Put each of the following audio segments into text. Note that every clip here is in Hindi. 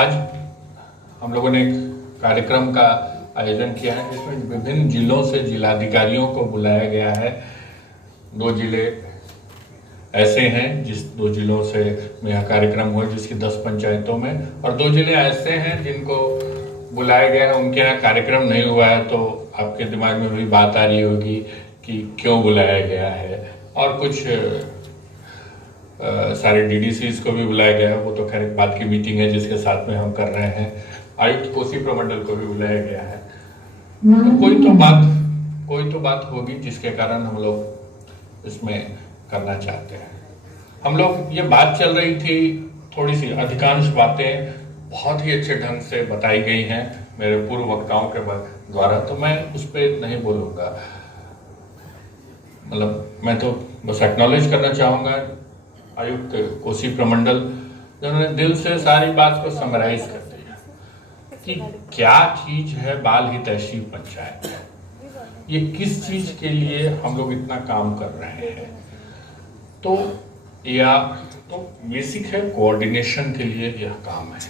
आज हम लोगों ने एक कार्यक्रम का आयोजन किया है जिसमें विभिन्न जिलों से जिलाधिकारियों को बुलाया गया है। 2 जिले ऐसे हैं जिस 2 जिलों से में यह कार्यक्रम हुआ जिसकी 10 पंचायतों में, और 2 जिले ऐसे हैं जिनको बुलाया गया है उनके यहाँ कार्यक्रम नहीं हुआ है। तो आपके दिमाग में भी बात आ रही होगी कि क्यों बुलाया गया है, और कुछ सारे डीडीसीज को भी बुलाया गया है। वो तो खैर बात की मीटिंग है जिसके साथ में हम कर रहे हैं। आयुक्त कोसी प्रमंडल को भी बुलाया गया है। तो कोई तो बात होगी जिसके कारण हम लोग इसमें करना चाहते हैं। हम लोग ये बात चल रही थी, थोड़ी सी अधिकांश बातें बहुत ही अच्छे ढंग से बताई गई हैं मेरे पूर्व वक्ताओं के द्वारा, तो मैं उस पर नहीं बोलूँगा। मतलब मैं तो बस एक्नॉलेज करना चाहूँगा आयुक्त कोसी प्रमंडल जिन्होंने दिल से सारी बात को समराइज कर दिया कि क्या चीज है बाल हितैषी पंचायत, ये किस चीज के लिए हम लोग इतना काम कर रहे हैं। तो बेसिक है कोऑर्डिनेशन के लिए यह काम है।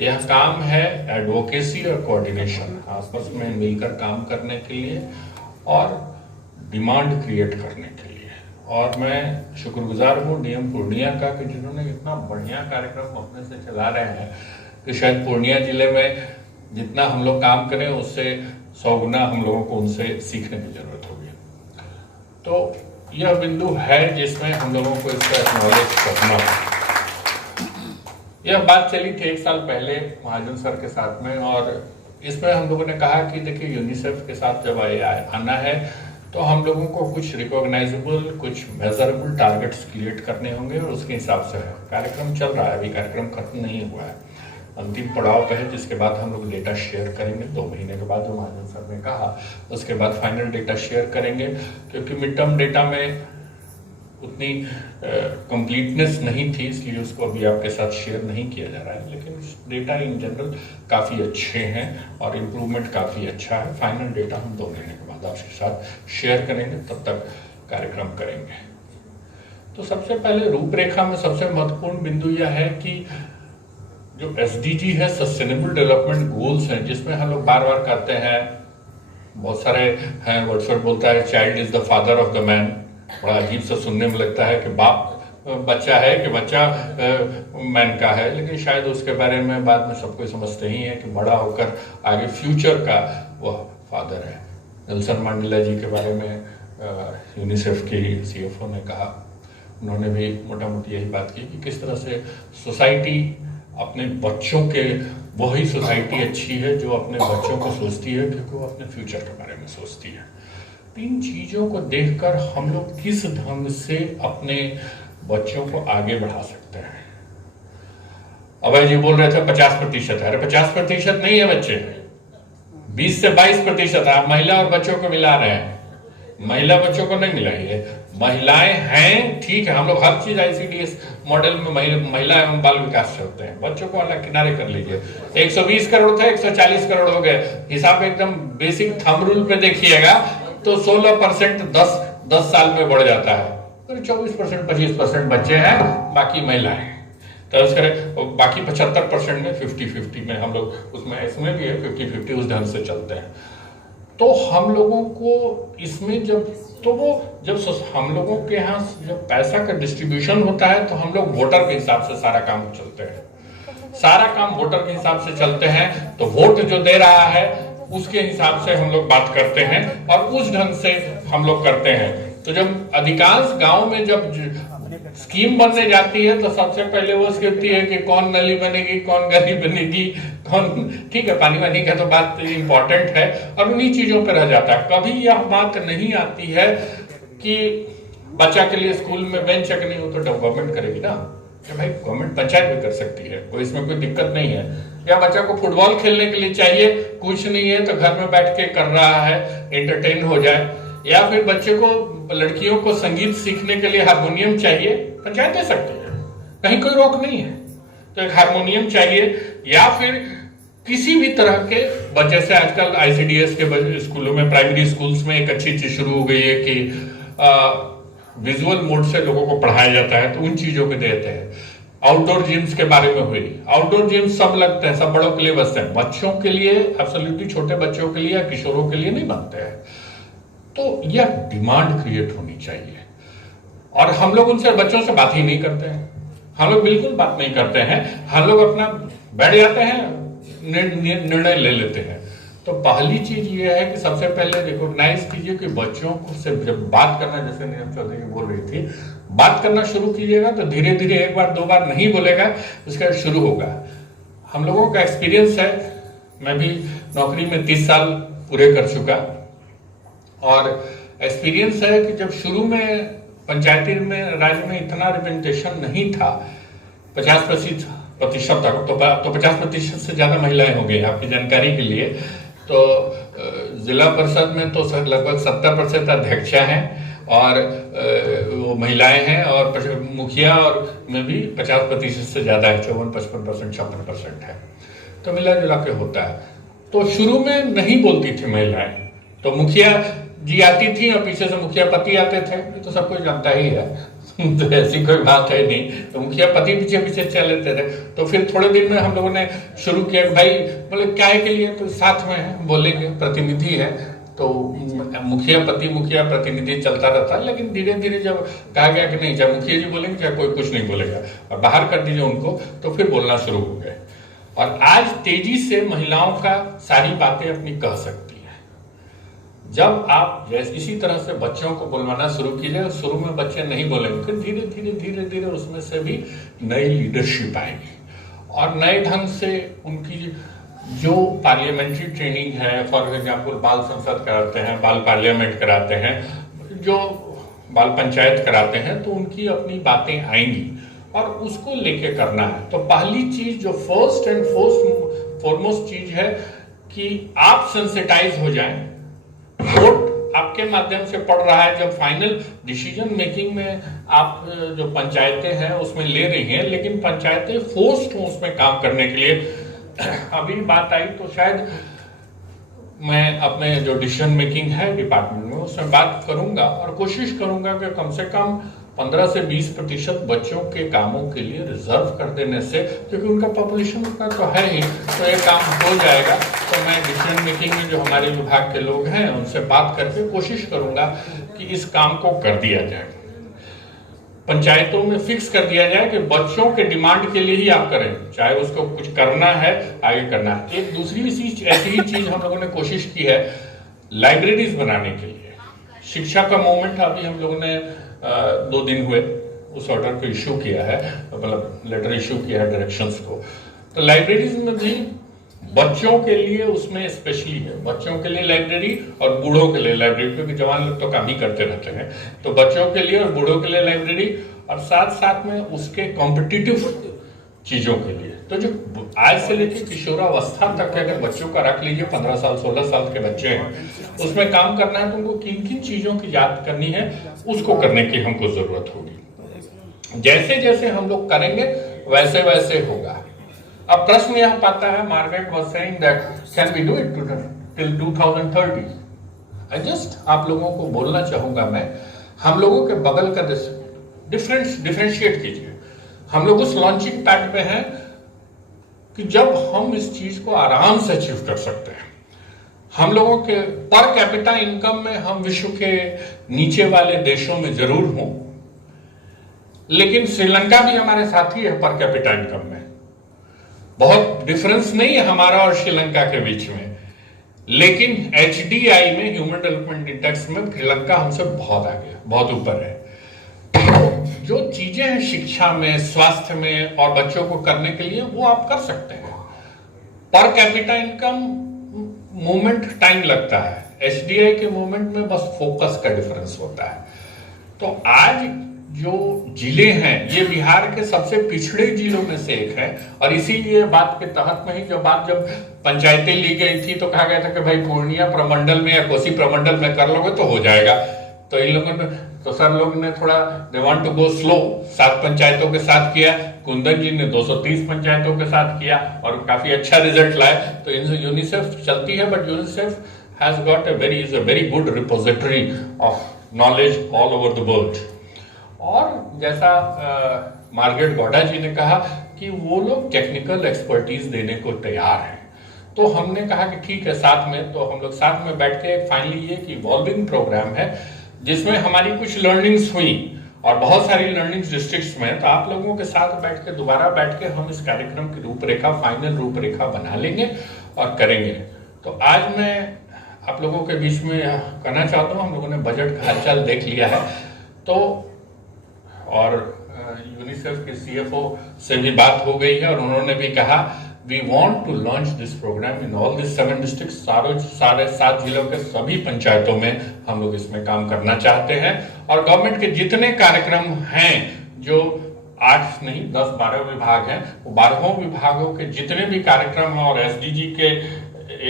यह काम है एडवोकेसी और कोऑर्डिनेशन, आपस में मिलकर काम करने के लिए और डिमांड क्रिएट करने के लिए। और मैं शुक्रगुजार हूँ डीएम पूर्णिया का कि जिन्होंने इतना बढ़िया कार्यक्रम अपने से चला रहे हैं कि शायद पूर्णिया जिले में जितना हम लोग काम करें उससे 100 गुना हम लोगों को उनसे सीखने की जरूरत होगी। तो यह बिंदु है जिसमें हम लोगों को इसका एक्नॉलेज करना है। यह बात चली थी 1 साल पहले महाजन सर के साथ में, और इसमें हम लोगों ने कहा कि देखिए यूनिसेफ के साथ जब आना है तो हम लोगों को कुछ रिकॉग्नाइजेबल, कुछ मेजरेबल टारगेट्स क्रिएट करने होंगे, और उसके हिसाब से कार्यक्रम चल रहा है। अभी कार्यक्रम खत्म नहीं हुआ है, अंतिम पड़ाव पे है, जिसके बाद हम लोग डेटा शेयर करेंगे 2 महीने के बाद, जो महाजन सर ने कहा। उसके बाद फाइनल डेटा शेयर करेंगे, क्योंकि मिड टर्म डेटा में उतनी कंप्लीटनेस नहीं थी, इसलिए उसको अभी आपके साथ शेयर नहीं किया जा रहा है। लेकिन डेटा इन जनरल काफ़ी अच्छे हैं और इम्प्रूवमेंट काफ़ी अच्छा है। फाइनल डेटा हम 2 महीने के बाद आपके साथ शेयर करेंगे, तब तक कार्यक्रम करेंगे। तो सबसे पहले रूपरेखा में सबसे महत्वपूर्ण बिंदु यह है कि जो एसडीजी है, सस्टेनेबल डेवलपमेंट गोल्स हैं, जिसमें हम लोग बार बार कहते हैं, बहुत सारे हैं, वर्डसवर्थ बोलता है child is the father of the man. बड़ा अजीब सा सुनने में लगता है कि बाप बच्चा है कि बच्चा मैन का है, लेकिन शायद उसके बारे में बाद में सबको समझते ही है कि बड़ा होकर आगे फ्यूचर का वह फादर है। नेल्सन मंडेला जी के बारे में यूनिसेफ के सीएफओ ने कहा, उन्होंने भी मोटा मोटी यही बात की कि किस तरह से सोसाइटी अपने बच्चों के, वही सोसाइटी अच्छी है जो अपने बच्चों को सोचती है, क्योंकि वो अपने फ्यूचर के बारे में सोचती है। 3 चीजों को देखकर हम लोग किस ढंग से अपने बच्चों को आगे बढ़ा सकते हैं। अभय जी बोल रहे थे 50% है, अरे 50% नहीं है बच्चे, 20 से 22% है। आप महिला और बच्चों को मिला रहे हैं, महिला बच्चों को नहीं मिलाइए। महिलाएं हैं, ठीक है, हम लोग हर चीज आईसीडीएस मॉडल में महिला एवं बाल विकास चलते हैं, बच्चों को अलग किनारे कर लीजिए। 120 करोड़ थे, 140 करोड़ हो गए। हिसाब एकदम बेसिक थंब रूल पे देखिएगा तो 16% 10 साल में बढ़ जाता है, तो 24% 25% बच्चे हैं, बाकी महिलाएं। तो बाकी 75% में 50-50 में हम लोग इसमें भी है 50-50, उस ढंग से चलते हैं। तो हम लोगों को इसमें जब हम लोगों के यहाँ जब पैसा का डिस्ट्रीब्यूशन होता है तो हम लोग वोटर के हिसाब से सारा काम चलते हैं। सारा काम वोटर के हिसाब से चलते हैं, तो वोट जो दे रहा है उसके हिसाब से हम लोग बात करते हैं और उस ढंग से हम लोग करते हैं। तो जब अधिकांश गांव में जब स्कीम बनने जाती है तो सबसे पहले वो सोचती है कि कौन नली बनेगी, कौन गली बनेगी, कौन, ठीक है, पानी वानी का तो बात इंपॉर्टेंट है, और उन्हीं चीजों पर रह जाता है। कभी यह बात नहीं आती है कि बच्चा के लिए स्कूल में बेंच चेक नहीं हो तो गवर्नमेंट करेगी ना, कि भाई गवर्नमेंट पंचायत भी कर सकती है, कोई इसमें कोई दिक्कत नहीं है। या बच्चा को फुटबॉल खेलने के लिए चाहिए, कुछ नहीं है तो घर में बैठ के कर रहा है, एंटरटेन हो जाए। या फिर बच्चे को, लड़कियों को संगीत सीखने के लिए हारमोनियम चाहिए, पंचायत दे सकती है, कहीं कोई रोक नहीं है। तो एक हारमोनियम चाहिए, या फिर किसी भी तरह के, जैसे आजकल आईसीडीएस के स्कूलों में, प्राइमरी स्कूल्स में एक अच्छी चीज शुरू हो गई है कि विजुअल मोड से लोगों को पढ़ाया जाता है, तो उन चीजों को देते हैं। आउटडोर जिम्स के बारे में हुई। आउटडोर जिम्स सब लगते हैं, सब बड़ों के लिए बसते हैं, बच्चों के लिए एब्सोल्युटली छोटे बच्चों के लिए या किशोरों के लिए नहीं बनते हैं। तो यह डिमांड क्रिएट होनी चाहिए। और हम लोग उनसे बच्चों से बात ही नहीं करते हैं, हम लोग बिल्कुल बात नहीं करते हैं, हम लोग अपना बैठ जाते हैं, निर्णय ले लेते हैं। तो पहली चीज ये है कि सबसे पहले रिकॉग्नाइज कीजिए कि बच्चों को से जब बात करना, जैसे नीलम चौधरी बोल रही थी, बात करना शुरू कीजिएगा तो धीरे धीरे एक बार दो बार नहीं बोलेगा, उसके बाद शुरू होगा। हम लोगों का एक्सपीरियंस है, मैं भी नौकरी में 30 साल पूरे कर चुका, और एक्सपीरियंस है कि जब शुरू में पंचायती में राज्य में इतना रिप्रेजेंटेशन नहीं था, 50% तक, तो 50% से ज्यादा महिलाएं हो गई, आपकी जानकारी के लिए। तो जिला परिषद में तो लगभग 70% अध्यक्षा हैं और वो महिलाएं हैं, और मुखिया और में भी 50% से ज्यादा है, 54-55%, 56% है, तो मिला जुला के होता है। तो शुरू में नहीं बोलती थी महिलाएं, तो मुखिया जी आती थी और पीछे से मुखिया पति आते थे, तो सब कोई जानता ही है तो ऐसी कोई बात है नहीं, तो मुखिया पति पीछे पीछे चल लेते थे। तो फिर थोड़े दिन में हम लोगों ने शुरू किया कि भाई बोले क्या है के लिए, तो साथ में बोलेंगे, प्रतिनिधि है, तो मुखिया पति मुखिया प्रतिनिधि चलता रहता। लेकिन धीरे धीरे जब कहा गया कि नहीं, चाहे मुखिया जी बोलेंगे चाहे कोई कुछ नहीं बोलेगा, और बाहर कर दीजिए उनको, तो फिर बोलना शुरू हो गए। और आज तेजी से महिलाओं का सारी बातें अपनी कह सकती। जब आप जैसे इसी तरह से बच्चों को बुलवाना शुरू कीजिए, शुरू में बच्चे नहीं बोलेंगे, फिर धीरे धीरे धीरे धीरे उसमें से भी नई लीडरशिप आएगी, और नए ढंग से उनकी जो पार्लियामेंट्री ट्रेनिंग है, फॉर एग्जाम्पल बाल संसद कराते हैं, बाल पार्लियामेंट कराते हैं, जो बाल पंचायत कराते हैं, तो उनकी अपनी बातें आएंगी और उसको लेके करना है। तो पहली चीज जो फर्स्ट एंड फॉरमोस्ट चीज है कि आप सेंसिटाइज हो जाएं। वोट आपके माध्यम से पड़ रहा है, जब फाइनल डिसीजन मेकिंग में आप जो पंचायतें हैं उसमें ले रही हैं, लेकिन पंचायतें फोर्स्ड हों उसमें काम करने के लिए। अभी बात आई तो शायद मैं अपने जो डिसीजन मेकिंग है डिपार्टमेंट में उसमें बात करूंगा, और कोशिश करूंगा कि कम से कम 15 से 20% बच्चों के कामों के लिए रिजर्व कर देने से, क्योंकि उनका पॉपुलेशन उतना तो है ही, तो ये काम हो जाएगा। तो मैं डिसीजन मेकिंग में जो हमारे विभाग के लोग हैं उनसे बात करके कोशिश करूंगा कि इस काम को कर दिया जाए, पंचायतों में फिक्स कर दिया जाए कि बच्चों के डिमांड के लिए ही आप करें, चाहे उसको कुछ करना है आगे करना है। एक दूसरी ऐसी ही चीज हम लोगों ने कोशिश की है लाइब्रेरीज बनाने के लिए। शिक्षा का मूवमेंट अभी हम लोगों ने 2 दिन हुए उस ऑर्डर को इश्यू किया है, मतलब लेटर इश्यू किया है डायरेक्शंस को। तो लाइब्रेरीज में भी बच्चों के लिए उसमें स्पेशली है, बच्चों के लिए लाइब्रेरी और बूढ़ों के लिए लाइब्रेरी, क्योंकि जवान लोग तो काम ही करते रहते हैं, तो बच्चों के लिए और बूढ़ों के लिए लाइब्रेरी, और साथ साथ में उसके कॉम्पिटिटिव चीजों के लिए। तो जो आज से लेकर किशोरावस्था तक अगर बच्चों का रख लीजिए, 15 साल 16 साल के बच्चे हैं, उसमें काम करना है तो उनको किन किन चीजों की याद करनी है, उसको करने की हमको जरूरत होगी। जैसे जैसे हम लोग करेंगे वैसे वैसे होगा। अब प्रश्न यह पाता है, Margaret was saying that can we do it till 2030। I just आप लोगों को बोलना चाहूंगा मैं, हम लोगों के बगल का डिफरेंशिएट कीजिए। हम लोग उस लॉन्चिंग पैड पे हैं कि जब हम इस चीज को आराम से अचीव कर सकते हैं। हम लोगों के पर कैपिटा इनकम में हम विश्व के नीचे वाले देशों में जरूर हों, लेकिन श्रीलंका भी हमारे साथ ही है पर कैपिटा इनकम में। बहुत डिफरेंस नहीं है हमारा और श्रीलंका के बीच में, लेकिन HDI में, ह्यूमन डेवलपमेंट इंडेक्स में, श्रीलंका हमसे बहुत आगे, बहुत ऊपर है। जो चीजें हैं शिक्षा में, स्वास्थ्य में और बच्चों को करने के लिए, वो आप कर सकते हैं। Per capita income movement time लगता है, HDI के मूवमेंट में बस फोकस का डिफरेंस होता है। तो आज जो जिले हैं ये बिहार के सबसे पिछड़े जिलों में से एक है, और इसीलिए बात के तहत में ही जब पंचायतें ली गई थी तो कहा गया था कि भाई पूर्णिया प्रमंडल में या कोसी प्रमंडल में कर लोगे तो हो जाएगा। तो इन लोगों ने, तो सर लोग ने थोड़ा they want to go slow, 7 पंचायतों के साथ किया, कुंदन जी ने 230 पंचायतों के साथ किया और काफी अच्छा रिजल्ट लाए। तो यूनिसेफ चलती है, but UNICEF has got a very good repository of knowledge all over the world. और जैसा मार्गरेट गौडा जी ने कहा कि वो लोग टेक्निकल एक्सपर्टीज देने को तैयार हैं। तो हमने कहा कि ठीक है, साथ में तो हम लोग साथ में बैठ के फाइनली ये कि इवॉल्विंग प्रोग्राम है जिसमें हमारी कुछ लर्निंग्स हुई और बहुत सारी लर्निंग्स डिस्ट्रिक्ट्स में, तो आप लोगों के साथ बैठ के दोबारा बैठ के हम इस कार्यक्रम की रूपरेखा, फाइनल रूपरेखा बना लेंगे और करेंगे। तो आज मैं आप लोगों के बीच में कहना चाहता हूँ, हम लोगों ने बजट का हालचाल देख लिया है, तो और यूनिसेफ के CFO से भी बात हो गई है और उन्होंने भी कहा we want to launch this program in all this 7 district, सारे 7 जिलों के सभी पंचायतों में हम लोग इसमें काम करना चाहते हैं। और गवर्नमेंट के जितने कार्यक्रम हैं, जो 8 नहीं 10-12 विभाग हैं, वो 12 विभागों के जितने भी कार्यक्रम हैं और SDG के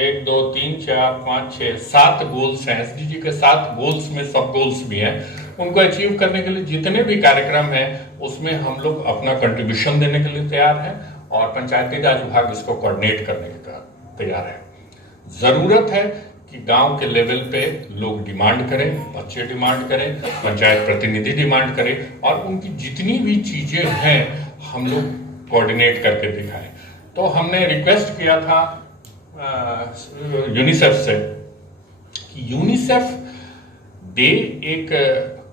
1, 2, 3, 4, 5, 6, 7 गोल्स हैं, SDG के 7 गोल्स में सब गोल्स भी हैं, उनको अचीव करने के लिए जितने भी कार्यक्रम हैं उसमें हम लोग अपना कंट्रीब्यूशन देने के लिए तैयार हैं और पंचायती राज विभाग इसको कोऑर्डिनेट करने के तैयार है। जरूरत है कि गांव के लेवल पे लोग डिमांड करें, बच्चे डिमांड करें, पंचायत प्रतिनिधि डिमांड करें और उनकी जितनी भी चीजें हैं हम लोग कोऑर्डिनेट करके दिखाएं। तो हमने रिक्वेस्ट किया था यूनिसेफ से कि यूनिसेफ दे एक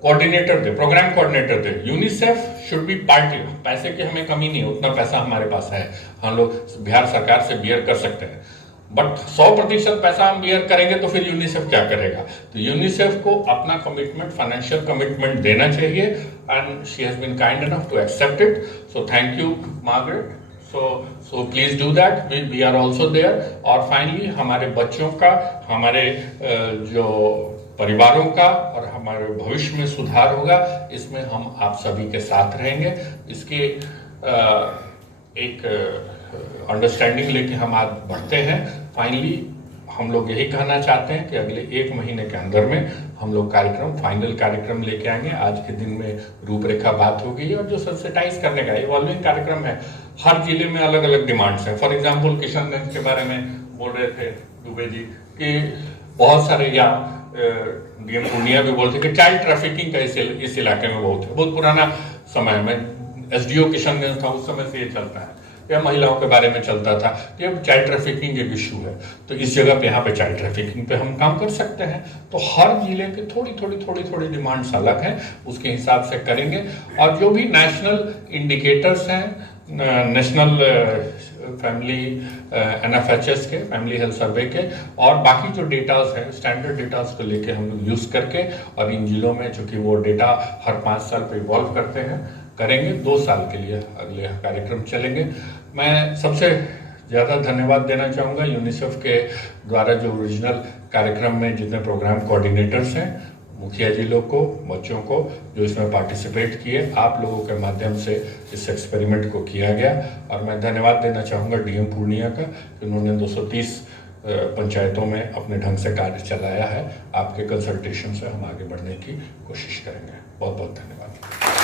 कोऑर्डिनेटर दे, प्रोग्राम कोऑर्डिनेटर दे। यूनिसेफ शुड बी पार्टी, पैसे की हमें कमी नहीं है, उतना पैसा हमारे पास है, हम लोग बिहार सरकार से बियर कर सकते हैं, बट 100% पैसा हम बियर करेंगे तो फिर यूनिसेफ क्या करेगा। तो यूनिसेफ को अपना कमिटमेंट, फाइनेंशियल कमिटमेंट देना चाहिए and she has been kind enough to accept it. So thank you Margaret, so please do that, we are also there। और फाइनली हमारे बच्चों का, हमारे जो परिवारों का और हमारे भविष्य में सुधार होगा, इसमें हम आप सभी के साथ रहेंगे। इसके एक अंडरस्टैंडिंग लेके हम आज बढ़ते हैं। फाइनली हम लोग यही कहना चाहते हैं कि अगले 1 महीने के अंदर में हम लोग कार्यक्रम, फाइनल कार्यक्रम लेके आएंगे। आज के दिन में रूपरेखा बात हो गई है और जो सब्सिडाइज करने का इवॉल्विंग कार्यक्रम है, हर जिले में अलग अलग डिमांड्स हैं। फॉर एग्जांपल किशनगंज के बारे में बोल रहे थे दुबे जी कि बहुत सारे, या डीएम पूर्णिया भी बोलते कि चाइल्ड ट्रैफिकिंग का इस इलाके में बहुत है। बहुत पुराना समय में SDO किशनगंज था, उस समय से ये चलता है, या महिलाओं के बारे में चलता था। तो अब चाइल्ड ट्रैफिकिंग एक इश्यू है, तो इस जगह पे यहाँ पे चाइल्ड ट्रैफिकिंग पे हम काम कर सकते हैं। तो हर जिले के थोड़ी डिमांड्स अलग हैं, उसके हिसाब से करेंगे। और जो भी नेशनल इंडिकेटर्स हैं, नेशनल फैमिली NFHS के, फैमिली हेल्थ सर्वे के, और बाकी जो डेटास हैं, स्टैंडर्ड डेटास को लेके हम लोग यूज करके, और इन जिलों में चूंकि वो डेटा हर 5 साल पे इवॉल्व करते हैं, करेंगे। 2 साल के लिए अगले कार्यक्रम चलेंगे। मैं सबसे ज़्यादा धन्यवाद देना चाहूँगा यूनिसेफ के द्वारा जो ओरिजिनल कार्यक्रम में जितने प्रोग्राम कोऑर्डिनेटर्स हैं, मुखिया जी लोग को, बच्चों को जो इसमें पार्टिसिपेट किए, आप लोगों के माध्यम से इस एक्सपेरिमेंट को किया गया। और मैं धन्यवाद देना चाहूँगा डीएम पूर्णिया का कि उन्होंने 230 पंचायतों में अपने ढंग से कार्य चलाया है। आपके कंसल्टेशन से हम आगे बढ़ने की कोशिश करेंगे। बहुत बहुत धन्यवाद।